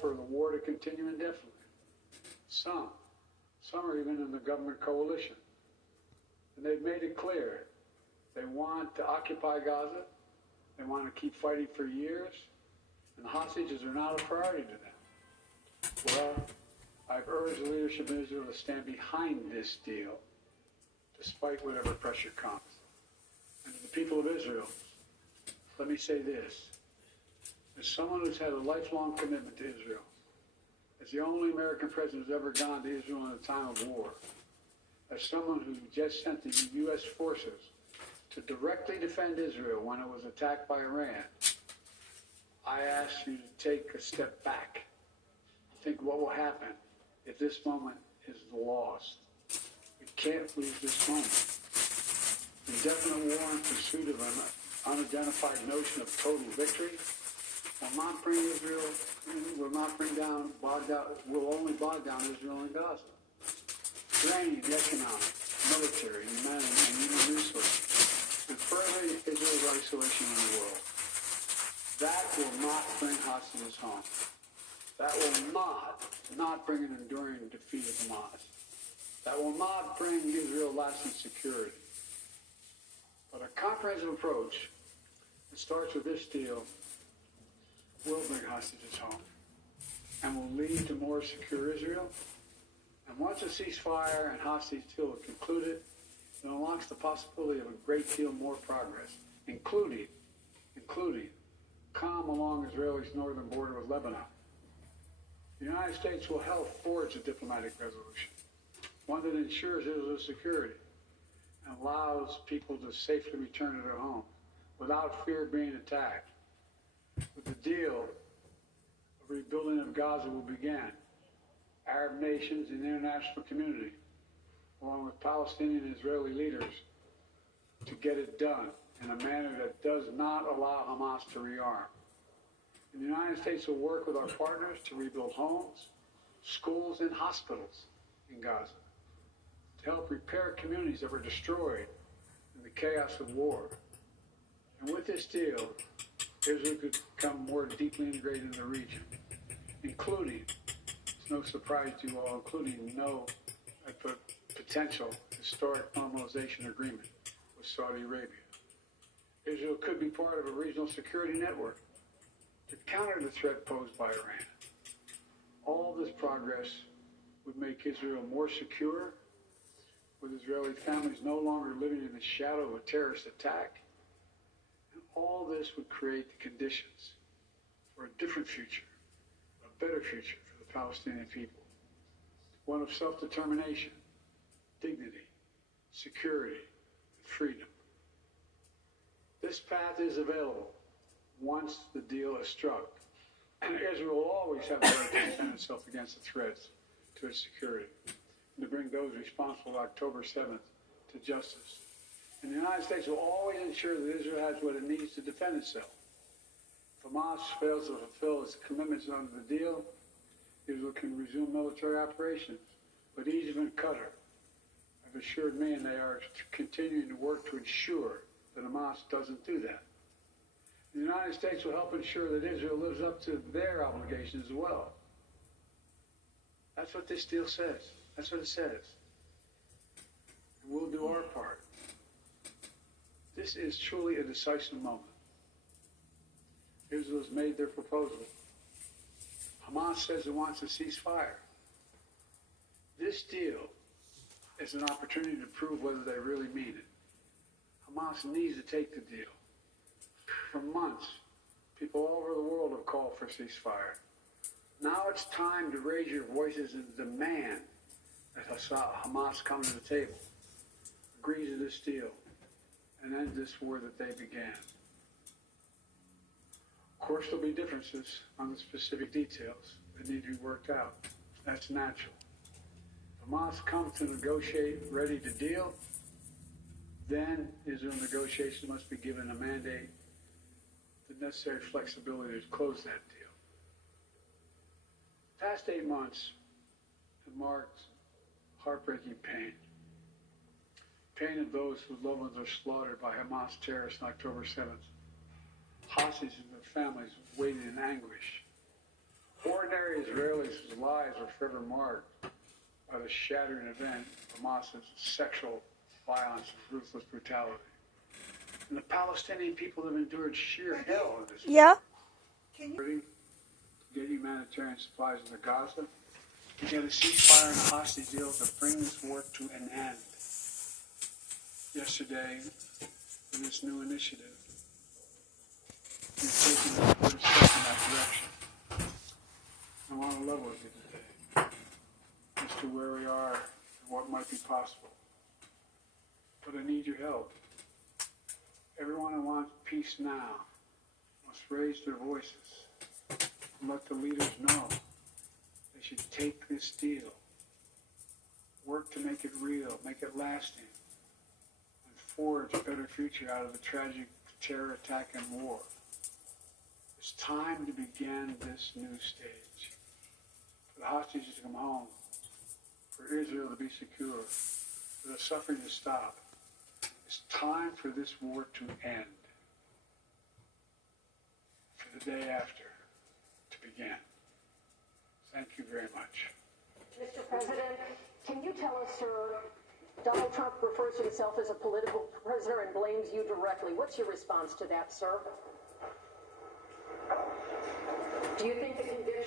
for the war to continue indefinitely. Some are even in the government coalition. And they've made it clear they want to occupy Gaza, they want to keep fighting for years, and hostages are not a priority to them. Well, I've urged the leadership in Israel to stand behind this deal, despite whatever pressure comes. And to the people of Israel, let me say this. As someone who's had a lifelong commitment to Israel, as the only American president who's ever gone to Israel in a time of war, as someone who just sent the U.S. forces to directly defend Israel when it was attacked by Iran, I ask you to take a step back. Think what will happen if this moment is lost. We can't lose this moment. Indefinite war in pursuit of an unidentified notion of total victory will only bog down Israel and Gaza. Drain the economic, military, humanitarian, and human resources, and further Israel's isolation in the world. That will not bring hostages home. That will not bring an enduring defeat of Hamas. That will not bring Israel lasting security. But a comprehensive approach that starts with this deal will bring hostages home and will lead to more secure Israel. And once a ceasefire and hostage deal are concluded, it unlocks the possibility of a great deal more progress, including calm along Israel's northern border with Lebanon. The United States will help forge a diplomatic resolution, one that ensures Israel's security and allows people to safely return to their homes without fear of being attacked. With the deal, a rebuilding of Gaza will begin. Arab nations and the international community, along with Palestinian and Israeli leaders, to get it done in a manner that does not allow Hamas to rearm. And the United States will work with our partners to rebuild homes, schools, and hospitals in Gaza, to help repair communities that were destroyed in the chaos of war. And with this deal, Israel could become more deeply integrated in the region, including, it's no surprise to you all, including a potential historic normalization agreement with Saudi Arabia. Israel could be part of a regional security network to counter the threat posed by Iran. All this progress would make Israel more secure, with Israeli families no longer living in the shadow of a terrorist attack. And all this would create the conditions for a different future, a better future for the Palestinian people. One of self-determination, dignity, security, and freedom. This path is available once the deal is struck. And Israel will always have the right to defend itself against the threats to its security and to bring those responsible October 7th to justice. And the United States will always ensure that Israel has what it needs to defend itself. If Hamas fails to fulfill its commitments under the deal, Israel can resume military operations. But Egypt and Qatar have assured me, and they are continuing to work to ensure that Hamas doesn't do that. The United States will help ensure that Israel lives up to their obligations as well. That's what this deal says. That's what it says. And we'll do our part. This is truly a decisive moment. Israel has made their proposal. Hamas says it wants a ceasefire. This deal is an opportunity to prove whether they really mean it. Hamas needs to take the deal. For months, people all over the world have called for a ceasefire. Now it's time to raise your voices and demand that Hamas come to the table, agree to this deal, and end this war that they began. Of course, there'll be differences on the specific details that need to be worked out. That's natural. If Hamas comes to negotiate, ready to deal, then Israel negotiations must be given a mandate, the necessary flexibility to close that deal. The past 8 months have marked heartbreaking pain. Pain of those whose loved ones are slaughtered by Hamas terrorists on October 7th. Hostages and their families waiting in anguish. Ordinary Ordinary Israelis' lives were forever marked by the shattering event of Hamas's sexual violence and ruthless brutality. And the Palestinian people have endured sheer hell in this. Yeah. To get humanitarian supplies into Gaza, to get a ceasefire and a hostage deal to bring this war to an end. Yesterday, in this new initiative, we've taken a good step in that direction. I want to level with you today as to where we are and what might be possible. But I need your help. Everyone who wants peace now must raise their voices and let the leaders know they should take this deal, work to make it real, make it lasting, and forge a better future out of the tragic terror attack and war. It's time to begin this new stage. For the hostages to come home, for Israel to be secure, for the suffering to stop. It's time for this war to end, for the day after to begin. Thank you very much. Mr. President, can you tell us, sir, Donald Trump refers to himself as a political prisoner and blames you directly. What's your response to that, sir? Do you think the conviction